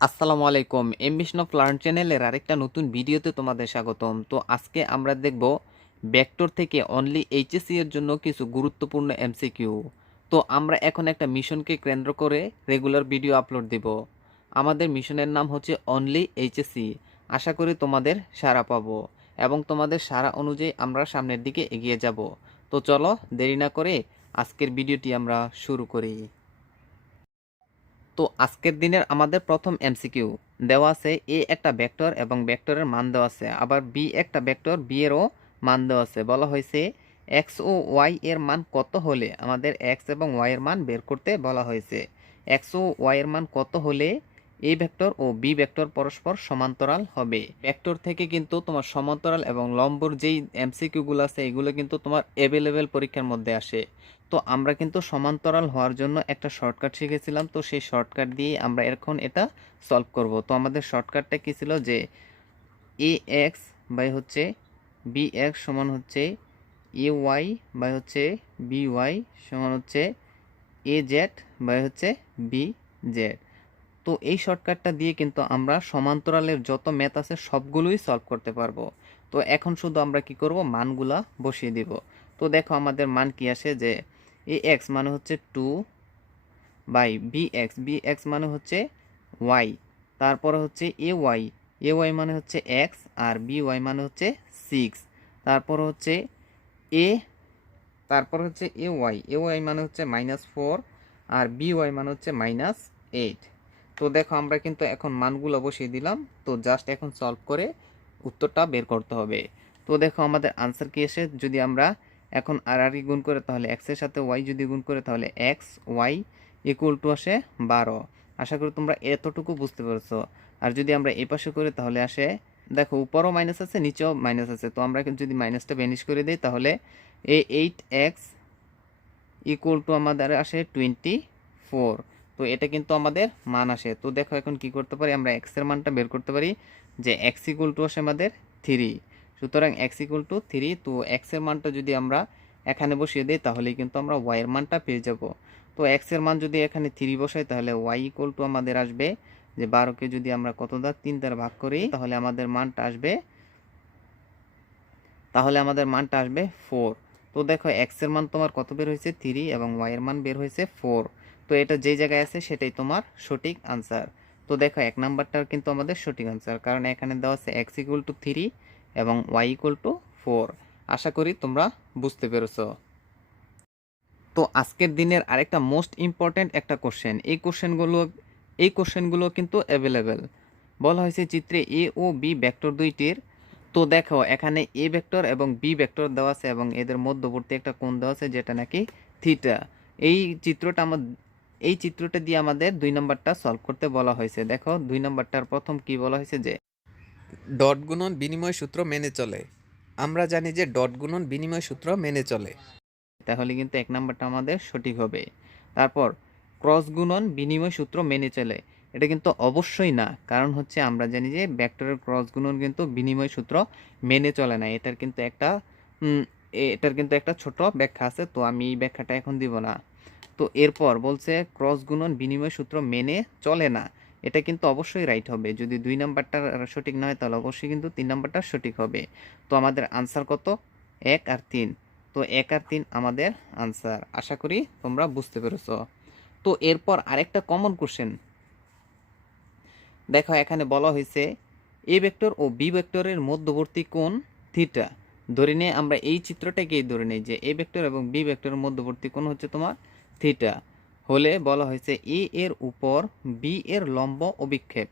আসসালামু আলাইকুম। Ambition of learn চ্যানেলের আরেকটা নতুন ভিডিওতে তোমাদের স্বাগতম। তো আজকে আমরা দেখব ভেক্টর থেকে অনলি এইচএসসি এর জন্য কিছু গুরুত্বপূর্ণ এমসিকিউ। তো আমরা এখন একটা মিশনকে কেন্দ্র করে রেগুলার ভিডিও আপলোড দেব। আমাদের মিশনের নাম হচ্ছে অনলি এইচএসসি। আশা করি তোমাদের সাড়া পাবো এবং তোমাদের সাড়া অনুযায়ী আমরা সামনের দিকে এগিয়ে যাব। তো চলো দেরি না করে আজকের ভিডিওটি আমরা শুরু করি। তো আজকের দিনের আমাদের প্রথম এমসিকিউ দেওয়া আছে এ একটা ভেক্টর এবং ভেক্টরের মান দেওয়া আছে, আবার বি একটা ভেক্টর বি এরও মান দেওয়া আছে। বলা হয়েছে এক্স ও ওয়াই এর মান কত হলে আমাদের এক্স এবং ওয়াই এর মান বের করতে বলা হয়েছে। এক্স ও ওয়াই এর মান কত হলে এ ভেক্টর ও বি ভেক্টর পরস্পর সমান্তরাল হবে। ভেক্টর থেকে কিন্তু তোমার সমান্তরাল এবং লম্বর যেই এমসিকিউগুলো আছে এগুলো কিন্তু তোমার অ্যাভেলেবেল পরীক্ষার মধ্যে আসে। তো আমরা কিন্তু সমান্তরাল হওয়ার জন্য একটা শর্টকাট শিখেছিলাম, তো সেই শর্টকাট দিয়ে আমরা এখন এটা সলভ করব। তো আমাদের শর্টকাটটা কী ছিল যে এ এক্স বাই হচ্ছে বি এক্স সমান হচ্ছে এ ওয়াই বাই হচ্ছে বি ওয়াই সমান হচ্ছে এ জেড বাই হচ্ছে বি জেড। তো এই শর্টকাটটা দিয়ে কিন্তু আমরা সমান্তরালের যত ম্যাথ আছে সবগুলোই সলভ করতে পারবো। তো এখন শুধু আমরা কি করব, মানগুলা বসিয়ে দিব। তো দেখো আমাদের মান কি আসে যে এ এক্স মানে হচ্ছে 2 বাই বি এক্স মানে হচ্ছে ওয়াই, তারপরে হচ্ছে এ ওয়াই মানে হচ্ছে এক্স, আর বি ওয়াই মানে হচ্ছে 6, তারপর হচ্ছে এ তারপর হচ্ছে এ ওয়াই মানে হচ্ছে -4, আর বি ওয়াই মানে হচ্ছে -8। তো দেখো আমরা কিন্তু এখন মানগুলো বসিয়ে দিলাম। তো জাস্ট এখন সলভ করে উত্তরটা বের করতে হবে। তো দেখো আমাদের আনসার কি এসে, যদি আমরা এখন আর গুণ করে তাহলে এক্স এর সাথে ওয়াই যদি গুণ করে তাহলে এক্স ওয়াই ইকুয়াল টু আসে 12। আশা করি তোমরা এতটুকু বুঝতে পেরেছো। আর যদি আমরা এই পাশে করি তাহলে আসে, দেখো উপরও মাইনাস আছে নিচেও মাইনাস আছে, তো আমরা যদি মাইনাসটা বেনিশ করে দিই তাহলে এই 8x ইকুয়াল টু আমাদের আসে 24। তো এটা কিন্তু আমাদের মান আসে। তো দেখো এখন কি করতে পারি, আমরা x এর মানটা বের করতে পারি যে x ইকুয়াল টু আসে আমাদের 3। সুতরাং x ইকুয়াল টু 3। তো x এর মানটা যদি আমরা এখানে বসিয়ে দিই তাহলে কিন্তু আমরা y এর মানটা পেয়ে যাব। তো x এর মান যদি এখানে 3 বসাই তাহলে y ইকুয়াল টু আমাদের আসবে যে 12কে যদি আমরা কত দ্বারা 3 দ্বারা ভাগ করি তাহলে আমাদের মানটা আসবে 4। তো দেখো এক্স এর মান তোমার কত বের হয়েছে 3 এবং ওয়াই এর মান বের হয়েছে 4। তো এটা যেই জায়গায় আছে সেটাই তোমার সঠিক আনসার। তো দেখো এক নাম্বারটার কিন্তু আমাদের সঠিক আনসার, কারণ এখানে দেওয়া আছে এক্স ইকুয়াল টু 3 এবং ওয়াই ইকুয়াল টু 4। আশা করি তোমরা বুঝতে পেরেছো। তো আজকের দিনের আরেকটা মোস্ট ইম্পর্ট্যান্ট একটা কোশ্চেন, এই কোশ্চেনগুলো কিন্তু অ্যাভেলেবেল। বলা হয়েছে চিত্রে এ ও বি ভেক্টর দুইটির, তো দেখো এখানে এ ভেক্টর এবং বি ভেক্টর দেওয়া আছে এবং এদের মধ্যবর্তী একটা কোণ দেওয়া আছে যেটা নাকি থিটা। এই চিত্রটা এই চিত্রটা দিয়ে আমাদের 2 নম্বরটা সলভ করতে বলা হয়েছে। দেখো 2 নম্বরটার প্রথম কি বলা হয়েছে যে ডট গুণন বিনিময় সূত্র মেনে চলে। আমরা জানি যে ডট গুণন বিনিময় সূত্র মেনে চলে। তাহলে কিন্তু 1 নাম্বারটা আমাদের সঠিক হবে। তারপর ক্রস গুণন বিনিময় সূত্র মেনে চলে, এটা কিন্তু অবশ্যই না, কারণ হচ্ছে আমরা জানি যে ভেক্টরের ক্রস গুণন কিন্তু বিনিময় সূত্র মেনে চলে না। উম, এটার কিন্তু একটা ছোট ব্যাখ্যা আছে, তো আমি এই ব্যাখ্যাটা এখন দিব না। তো এরপর বলছে ক্রস গুণন বিনিময় সূত্র মেনে চলে না, এটা কিন্তু অবশ্যই রাইট হবে। যদি 2 নাম্বারটা সঠিক না হয় তাহলে অবশ্যই কিন্তু 3 নাম্বারটা সঠিক হবে। তো আমাদের আনসার কত, 1 আর 3। তো 1 আর 3 আমাদের আনসার। আশা করি তোমরা বুঝতে পেরেছো। তো এরপর আরেকটা কমন কোশ্চেন দেখো, এখানে বলা হয়েছে এ ভেক্টর ও বি ভেক্টরের মধ্যবর্তী কোণ থিটা। ধরে নিয়ে আমরা এই চিত্রটাকেই ধরে নিই যে এ ভেক্টর এবং বি ভেক্টরের মধ্যবর্তী কোণ হচ্ছে তোমার থিটা হলে বলা হয়েছে এ এর উপর বি এর লম্ব অভিক্ষেপ।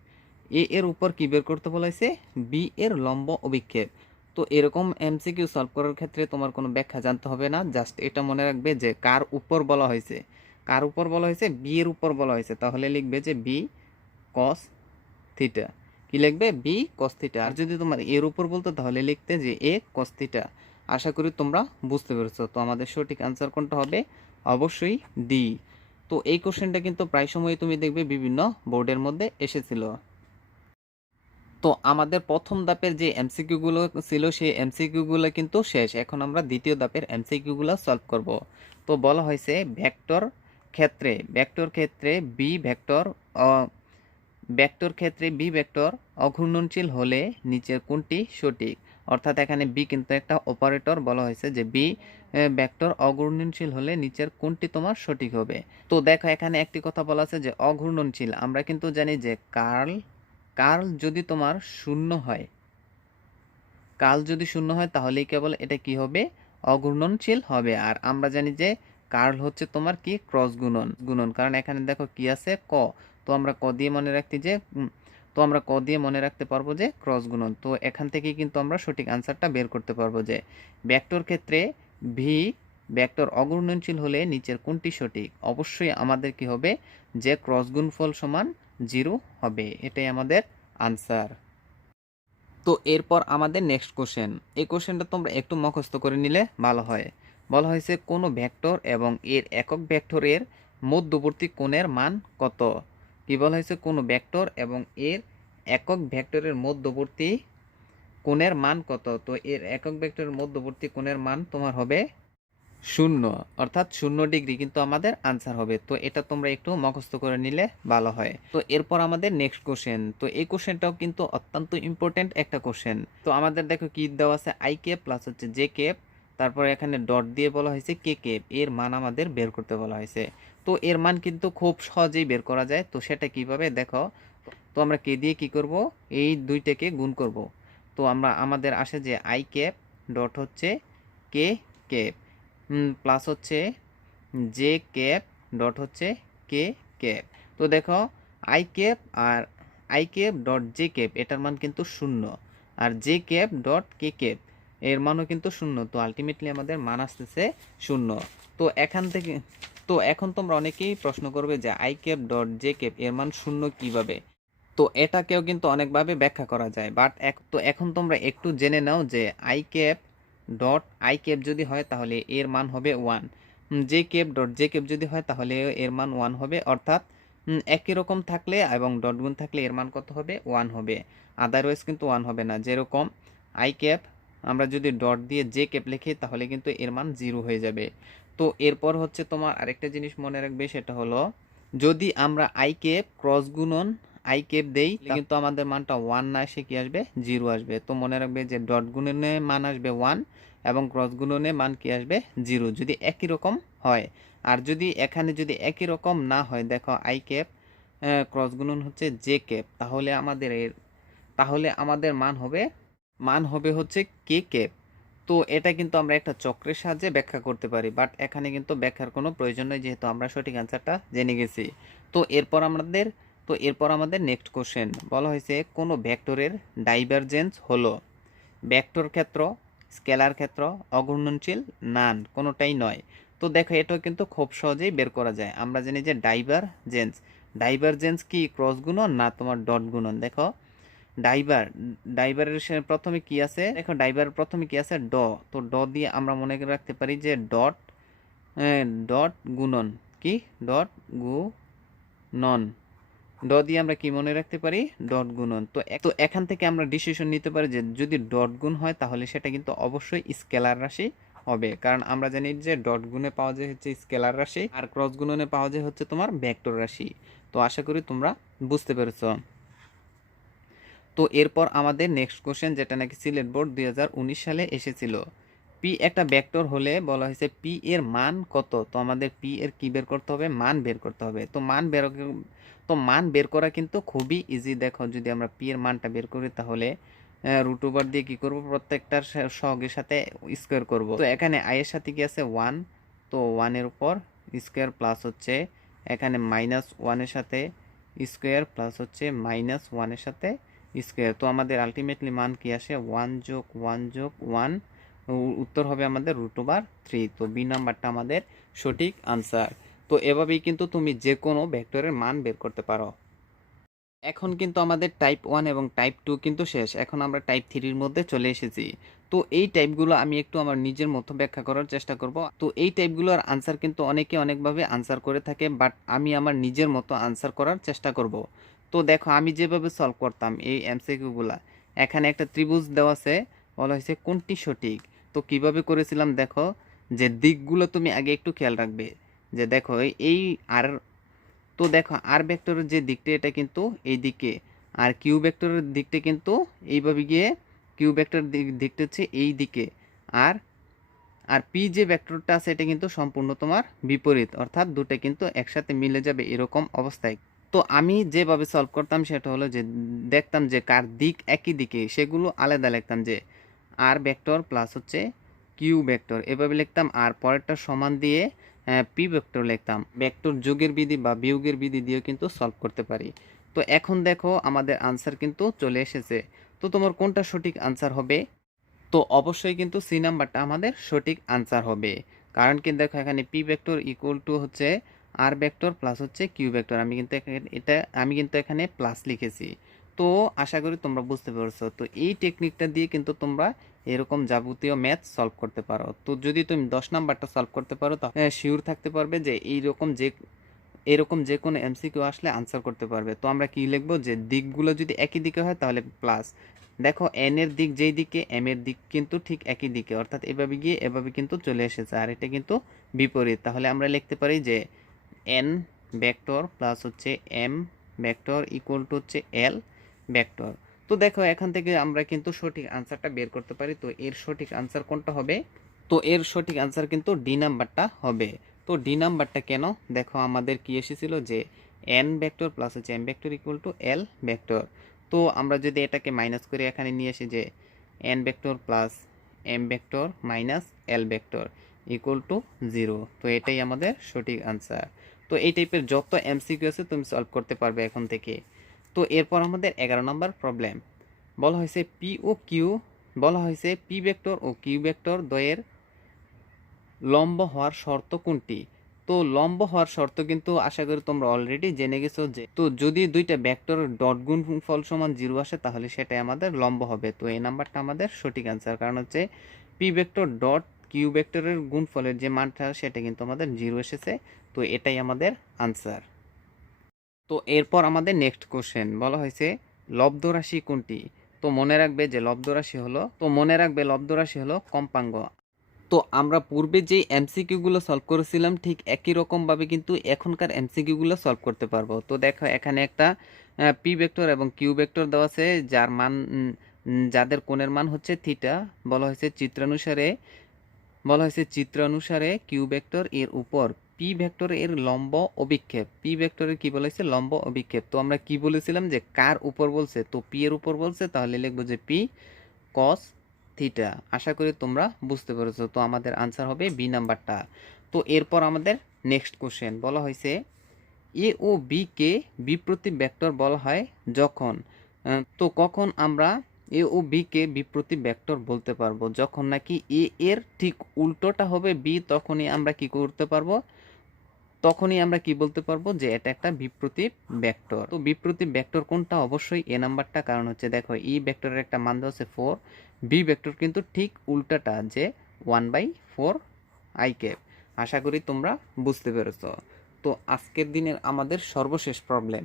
এ এর উপর কি বের করতে বলা হয়েছে, বি এর লম্ব অভিক্ষেপ। তো এরকম এমসিকিউ সলভ করার ক্ষেত্রে তোমার কোনো ব্যাখ্যা জানতে হবে না, জাস্ট এটা মনে রাখবে যে কার উপর বলা হয়েছে। কার উপর বলা হয়েছে, বি এর উপর বলা হয়েছে, তাহলে লিখবে যে বি কস থিটা। কি লিখবে, বি কস থিটা। আর যদি তোমার এর উপর বলতো তাহলে লিখতে যে এ কস থিটা। আশা করি তোমরা বুঝতে পেরেছো। তো আমাদের সঠিক আনসার কোনটা হবে, অবশ্যই ডি। তো এই কোশ্চেনটা কিন্তু প্রায় সময় তুমি দেখবে বিভিন্ন বোর্ডের মধ্যে এসেছিল। তো আমাদের প্রথম ধাপের যে এমসিকিউগুলো ছিল সেই এমসিকিউগুলো কিন্তু শেষ। এখন আমরা দ্বিতীয় ধাপের এমসিকিউগুলো সলভ করব। তো বলা হয়েছে ভেক্টর ক্ষেত্রে বি ভেক্টর ভেক্টর ক্ষেত্রে বি ভেক্টর অঘূর্ণনশীল হলে নিচের কোনটি সঠিক? অর্থাৎ এখানে বি কিন্তু একটা অপারেটর, বলা হয়েছে যে বি ভেক্টর অঘূর্ণনশীল হলে নিচের কোনটি তোমার সঠিক হবে। তো দেখো এখানে একটি কথা বলা আছে যে অঘূর্ণনশীল। আমরা কিন্তু জানি যে কার্ল যদি তোমার শূন্য হয়, কাল যদি শূন্য হয় তাহলেই কেবল এটা কি হবে? অঘূর্ণনশীল হবে। আর আমরা জানি যে কার্ল হচ্ছে তোমার কি? ক্রস গুণন। কারণ এখানে দেখো কি আছে? ক। তো আমরা ক দিয়ে মনে রাখতে যে তো আমরা ক দিয়ে মনে রাখতে পারবো যে ক্রস গুণন। তো এখান থেকে কিন্তু আমরা সঠিক আনসারটা বের করতে পারবো যে ভেক্টর ক্ষেত্রে ভি ভেক্টর অঘূর্ণনশীল হলে নিচের কোনটি সঠিক? অবশ্যই আমাদের কি হবে? যে ক্রস গুণফল সমান 0 হবে। এটাই আমাদের আনসার। তো এরপর আমাদের নেক্সট কোশ্চেন। এই কোশ্চেনটা তোমরা একটু মুখস্থ করে নিলে ভালো হয়। বলা হয়েছে কোনো ভেক্টর এবং এর একক ভেক্টরের মধ্যবর্তী কোণের মান কত? কি বলা হয়েছে? কোনো ভেক্টর এবং এর একক ভেক্টরের মধ্যবর্তী কোণের মান কত? তো এর একক ভেক্টরের মধ্যবর্তী কোণের মান তোমার হবে 0, অর্থাৎ 0 ডিগ্রি কিন্তু আমাদের আনসার হবে। তো এটা তোমরা একটু মুখস্থ করে নিলে ভালো হয়। তো এরপর আমাদের নেক্সট কোশ্চেন। তো এই কোশ্চেনটাও কিন্তু অত্যন্ত ইম্পর্টেন্ট একটা কোশ্চেন। তো আমাদের দেখো কি দেওয়া আছে? আই কেপ প্লাস হচ্ছে জে কেপ, তারপর এখানে ডট দিয়ে বলা হয়েছে কে কেপ, এর মান আমাদের বের করতে বলা হয়েছে। তো এর মান কিন্তু খুব সহজেই বের করা যায়। তো সেটা কিভাবে দেখো? তো আমরা কে দিয়ে কি করব? এই দুইটাকে গুণ করব। তো আমাদের আসে যে আই ক্যাপ ডট হচ্ছে কে ক্যাপ প্লাস হচ্ছে জে ক্যাপ ডট হচ্ছে কে ক্যাপ। তো দেখো আই ক্যাপ আর I cap dot J cap এটার মান কিন্তু 0, আর J cap dot K cap এর মানও কিন্তু 0। তো আলটিমেটলি আমাদের মান আসতেছে 0। তো এখন তোমরা অনেকেই প্রশ্ন করবে যে I cap dot J cap এর মান 0 কিভাবে? তো এটাকেও কিন্তু অনেকভাবে ব্যাখ্যা করা যায়, বাট এখন তোমরা একটু জেনে নাও যে I cap dot I cap যদি হয় তাহলে এর মান হবে 1, J cap dot J cap যদি হয় তাহলে এর মান 1 হবে। অর্থাৎ একই রকম থাকলে এবং ডট গুণ থাকলে এর মান কত হবে? 1 হবে। আদারওয়াইজ কিন্তু 1 হবে না। যেরকম আই ক্যাপ আমরা যদি ডট দিয়ে জে ক্যাপ লিখি তাহলে কিন্তু এর মান 0 হয়ে যাবে। তো এরপর হচ্ছে তোমার আরেকটা জিনিস মনে রাখবে, সেটা হলো যদি আমরা আই ক্যাপ ক্রস গুণন আই কেপ দেই কিন্তু আমাদের মানটা 1 না এসে কি আসবে? 0 আসবে। তো মনে রাখবে যে ডট গুণনে মান আসবে 1 এবং ক্রস গুণনে মান কি আসবে? 0, যদি একই রকম হয়। আর যদি এখানে যদি একই রকম না হয়, দেখো আই কেপ ক্রস গুণন হচ্ছে জে কেপ, তাহলে আমাদের মান হবে হচ্ছে কে কেপ। তো এটা কিন্তু আমরা একটা চক্রের সাহায্যে ব্যাখ্যা করতে পারি, বাট এখানে কিন্তু ব্যাখ্যার কোনো প্রয়োজন নেই যেহেতু আমরা সঠিক অ্যান্সারটা জেনে গেছি। তো এরপর আমাদের নেক্সট কোশ্চেন বলা হয়েছে কোনো ভেক্টরের ডাইভারজেন্স হলো ভেক্টর ক্ষেত্র, স্কেলার ক্ষেত্র, অঘূর্ণনশীল, নান কোনোটাই নয়। তো দেখো এটাও কিন্তু খুব সহজেই বের করা যায়। আমরা জানি যে ডাইভারজেন্স কি ক্রস গুণন না তোমার ডট গুণন? দেখো ডাইভারের প্রথমে কি আছে? দেখো ডাইভারের প্রথমে কি আছে? ড। তো ড দিয়ে আমরা মনে করে রাখতে পারি যে ডট গুণন কি? ডট গুণন। ড দিয়ে আমরা কি মনে রাখতে পারি? ডট গুণন। তো এখান থেকে আমরা ডিসিশন নিতে পারি যে যদি ডট গুণ হয় তাহলে সেটা কিন্তু অবশ্যই স্কেলার রাশি হবে, কারণ আমরা জানি যে ডট গুণে পাওয়া যায় হচ্ছে স্কেলার রাশি আর ক্রস গুণনে পাওয়া যায় হচ্ছে তোমার ভেক্টর রাশি। তো আশা করি তোমরা বুঝতে পেরেছো। তো এরপর আমাদের নেক্সট কোশ্চেন, যেটা নাকি সিলেট বোর্ড 2019 সালে এসেছিল। পি একটা ভেক্টর হলে বলা হয়েছে পি এর মান কত? তো আমাদের পি এর কি বের করতে হবে? মান বের করতে হবে। তো মান বের করা কিন্তু খুবই ইজি। দেখো যদি আমরা পি এর মানটা বের করি তাহলে রুট ওভার দিয়ে কি করব? প্রত্যেকটার সহগের সাথে স্কোয়ার করব। তো এখানে আই এর সাথে কি আছে? 1। তো 1 এর উপর স্কোয়ার প্লাস হচ্ছে এখানে -1 এর সাথে স্কোয়ার প্লাস হচ্ছে -1 এর সাথে স্কোয়ার। তো আমাদের আলটিমেটলি মান কি আসে? 1 যোগ 1 যোগ 1, উত্তর হবে আমাদের √3। তো বি নাম্বারটা আমাদের সঠিক আনসার। তো এভাবেই কিন্তু তুমি যে কোনো ভেক্টরের মান বের করতে পারো। এখন কিন্তু আমাদের টাইপ 1 এবং টাইপ 2 কিন্তু শেষ। এখন আমরা টাইপ 3-র মধ্যে চলে এসেছি। তো এই টাইপগুলো আমি একটু আমার নিজের মতো ব্যাখ্যা করার চেষ্টা করব। তো এই টাইপগুলোর আনসার কিন্তু অনেকে অনেকভাবে আনসার করে থাকে, বাট আমি আমার নিজের মতো আনসার করার চেষ্টা করব। তো দেখো আমি যেভাবে সলভ করতাম এই এমসিকিউগুলা, এখানে একটা ত্রিভুজ দেওয়া আছে, বলা হয়েছে কোনটি সঠিক। তো কিভাবে করেছিলাম দেখো, যে দিকগুলো তুমি আগে একটু খেয়াল রাখবে। যে দেখো এই আর তো তো দেখো আর ভেক্টরের যে দিকটা এটা কিন্তু এই দিকে, আর কিউ ভেক্টরের দিকটা কিন্তু এইভাবে গিয়ে কিউ ভেক্টর দিকটা হচ্ছে এই দিকে, আর আর পি যে ভেক্টরটা আছে এটা কিন্তু সম্পূর্ণ তোমার বিপরীত, অর্থাৎ দুটো কিন্তু একসাথে মিলে যাবে এরকম অবস্থায়। তো আমি যেভাবে সলভ করতাম সেটা হলো যে দেখতাম যে কার দিক একই দিকে সেগুলো আলাদা লিখতাম, যে আর ভেক্টর প্লাস হচ্ছে কিউ ভেক্টর এভাবে লিখতাম, আর পরেরটা সমান দিয়ে পি ভেক্টর লিখতাম। ভেক্টর যোগের বিধি বা বিয়োগের বিধি দিয়েও কিন্তু সলভ করতে পারি। তো এখন দেখো আমাদের আনসার কিন্তু চলে এসেছে। তো তোমার কোনটা সঠিক আনসার হবে? তো অবশ্যই কিন্তু সি নাম্বারটা আমাদের সঠিক আনসার হবে, কারণ কি দেখো এখানে পি ভেক্টর ইকুয়াল টু হচ্ছে আর ভেক্টর প্লাস হচ্ছে কিউ ভেক্টর, আমি কিন্তু এখানে প্লাস লিখেছি। তো আশা করি তোমরা বুঝতে পারছো। তো এই টেকনিকটা দিয়ে কিন্তু তোমরা এরকম যাবতীয় ম্যাথ সলভ করতে পারো। তো যদি তুমি 10 নাম্বারটা সলভ করতে পারো তাহলে শিওর থাকতে পারবে যে এরকম যে কোনো এমসিকিউ আসলে আনসার করতে পারবে। তো আমরা কি লিখবো, যে দিকগুলো যদি একই দিকে হয় তাহলে প্লাস। দেখো এন এর দিক যেই দিকে এম এর দিক কিন্তু ঠিক একই দিকে, অর্থাৎ এভাবে গিয়ে এভাবে কিন্তু চলে এসেছে, আর এটা কিন্তু বিপরীত। তাহলে আমরা লিখতে পারি যে এন ভেক্টর প্লাস হচ্ছে এম ভেক্টর ইকুয়াল টু হচ্ছে এল ভেক্টর। তো দেখো এখান থেকে আমরা কিন্তু সঠিক আনসারটা বের করতে পারি। তো এর সঠিক আনসার কোনটা হবে? তো এর সঠিক আনসার কিন্তু ডি নাম্বারটা হবে। তো ডি নাম্বারটা কেন? দেখো আমাদের কি এসেছিল যে এন ভেক্টর প্লাস হচ্ছে M vector equal to L vector. তো আমরা যদি এটাকে মাইনাস করে এখানে নিয়ে আসি যে N vector plus M vector minus L vector equal to 0, তো এটাই আমাদের সঠিক আনসার। তো এই টাইপের যত এমসিকিউ আছে তুমি সলভ করতে পারবে এখন থেকে। তো এরপর আমাদের 11 নম্বর প্রবলেম বলা হয়েছে পি ও কিউ, বলা হয়েছে P vector O Q vector দ্বয়ের লম্ব হওয়ার শর্ত কোনটি? তো লম্ব হওয়ার শর্ত কিন্তু আশা করি তোমরা অলরেডি জেনে গেছো, যে তো যদি দুইটা ভেক্টর ডট গুণফল সমান 0 আসে তাহলে সেটাই আমাদের লম্ব হবে। তো এই নাম্বারটা আমাদের সঠিক অ্যান্সার, কারণ হচ্ছে পি ভেক্টর ডট কিউ ভেক্টরের গুণফলের যে মানটা সেটা কিন্তু আমাদের 0 এসেছে। তো এটাই আমাদের আনসার। তো এরপর আমাদের নেক্সট কোশ্চেন বলা হয়েছে লব্ধ রাশি কোনটি? তো মনে রাখবে যে লব্ধ রাশি হলো কম্পাঙ্গ। তো আমরা পূর্বে যে এমসিকিউগুলো সলভ করেছিলাম ঠিক একই রকমভাবে কিন্তু এখনকার এমসিকিউগুলো সলভ করতে পারবো। তো দেখো এখানে একটা পি ভেক্টর এবং কিউ ভেক্টর দেওয়া আছে, যার মান যাদের কোণের মান হচ্ছে থিটা। বলা হয়েছে চিত্রানুসারে কিউ ভেক্টর এর উপর পি ভেক্টর এর লম্ব অভিক্ষেপ। পি ভেক্টরের কি বলেছে? লম্ব অভিক্ষেপ। তো আমরা কি বলেছিলাম যে কার উপর বলছে? তো পি এর উপর বলছে, তাহলে লিখবো যে পি কস থিটা। আশা করি তোমরা বুঝতে পেরেছো। তো আমাদের আনসার হবে বি নাম্বারটা। তো এরপর আমাদের নেক্সট কোশ্চেন বলা হয়েছে এ ও বি কে বিপ্রতি ভেক্টর বলা হয় যখন, তো কখন আমরা এ ও বি কে বিপ্রতি ভেক্টর বলতে পারবো? যখন নাকি এ এর ঠিক উল্টোটা হবে বি, তখনই আমরা কি করতে পারবো? তখনই আমরা কি বলতে পারবো যে এটা একটা বিপ্রতীপ ভেক্টর। তো বিপ্রতীপ ভেক্টর কোনটা? অবশ্যই এ নাম্বারটা, কারণ হচ্ছে দেখো ই ভেক্টরের একটা মান দেওয়া আছে 4, বি ভেক্টর কিন্তু ঠিক উল্টাটা, যে 1/4 আই ক্যাপ। আশা করি তোমরা বুঝতে পেরেছো। তো আজকের দিনের আমাদের সর্বশেষ প্রবলেম,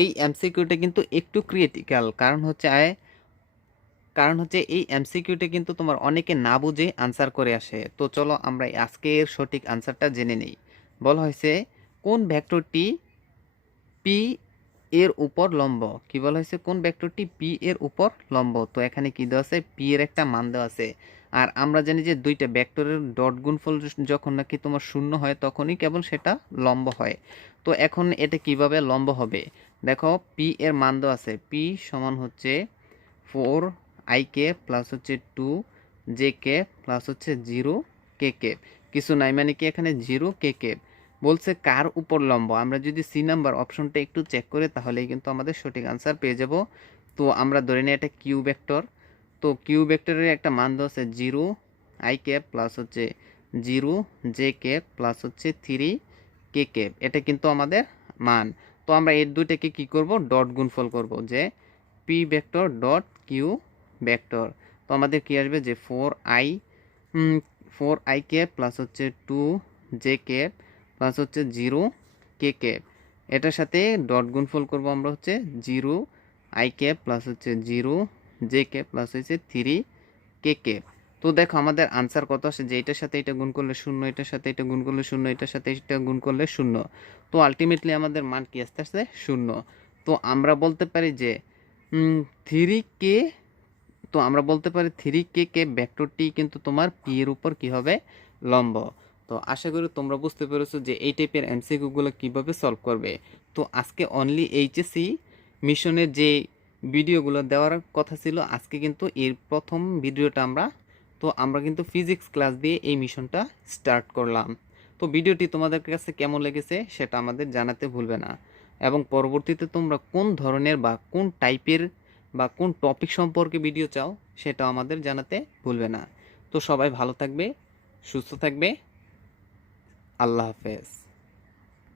এই এমসিকিউটা কিন্তু একটু ক্রিটিক্যাল, কারণ হচ্ছে এই এমসিকিউটা কিন্তু তোমার অনেকে না বুঝে আনসার করে আসে। তো চলো আমরা আজকের সঠিক আনসারটা জেনে নেই। বলা হয়েছে কোন ভেক্টরটি পি এর উপর লম্ব? কি বলা হয়েছে? কোন ভেক্টরটি পি এর উপর লম্ব? তো এখানে কি দেওয়া আছে? পি এর একটা মান দেওয়া আছে। আর আমরা জানি যে দুইটা ভেক্টরের ডট গুণফল যখন নাকি তোমার শূন্য হয় তখনই কেবল সেটা লম্ব হয়। তো এখন এটা কিভাবে লম্ব হবে? দেখো পি এর মান দেওয়া আছে, পি সমান হচ্ছে 4 আই কে প্লাস হচ্ছে 2 জে কে প্লাস হচ্ছে 0 কে কে। কিছু নাই মানে কি এখানে 0 কে কে। বলছে কার উপর লম্ব? আমরা যদি সি নাম্বার অপশনটা একটু চেক করে তাহলেই কিন্তু আমাদের সঠিক আনসার পেয়ে যাব। তো আমরা ধরে নিই এটা কিউ ভেক্টর। তো কিউ ভেক্টরের একটা মান দেওয়া আছে 0 আই ক্যাপ প্লাস হচ্ছে 0 জে ক্যাপ প্লাস হচ্ছে 3 কে ক্যাপ। এটা কিন্তু আমাদের মান। তো আমরা এর দুইটাকে কি করব? ডট গুণফল করব, যে P vector dot Q vector. তো আমাদের কি আসবে? যে 4 আই ক্যাপ প্লাস হচ্ছে 2 জে ক্যাপ প্লাস হচ্ছে 0 কে ক্যাপ। এটার সাথে ডট গুণফল করব আমরা হচ্ছে 0 আই ক্যাপ প্লাস হচ্ছে 0 জে ক্যাপ প্লাস হচ্ছে 3 কে ক্যাপ। তো দেখো আমাদের আনসার কত আসে, যে এটার সাথে এটা গুণ করলে শূন্য, এটার সাথে এটা গুণ করলে শূন্য, এটার সাথে এটা গুণ করলে শূন্য। তো আলটিমেটলি আমাদের মান কি আসতে আসতে শূন্য। তো আমরা বলতে পারি যে 3k, তো আমরা বলতে পারি 3k ভেক্টরটি কিন্তু তোমার পি এর উপর কি হবে, লম্ব। তো আশা করি তোমরা বুঝতে পেরেছো যে এই টাইপের এমসিকিউগুলো কিভাবে সলভ করবে। তো আজকে অনলি এইচএসসি মিশনের যে ভিডিওগুলো দেওয়ার কথা ছিল, আজকে কিন্তু এর প্রথম ভিডিওটা আমরা কিন্তু ফিজিক্স ক্লাস দিয়ে এই মিশনটা স্টার্ট করলাম। তো ভিডিওটি তোমাদের কাছে কেমন লেগেছে সেটা আমাদের জানাতে ভুলবে না, এবং পরবর্তীতে তোমরা কোন ধরনের বা কোন টাইপের বা কোন টপিক সম্পর্কে ভিডিও চাও সেটাও আমাদের জানাতে ভুলবে না। তো সবাই ভালো থাকবে, সুস্থ থাকবে, আল্লাহ হাফেজ।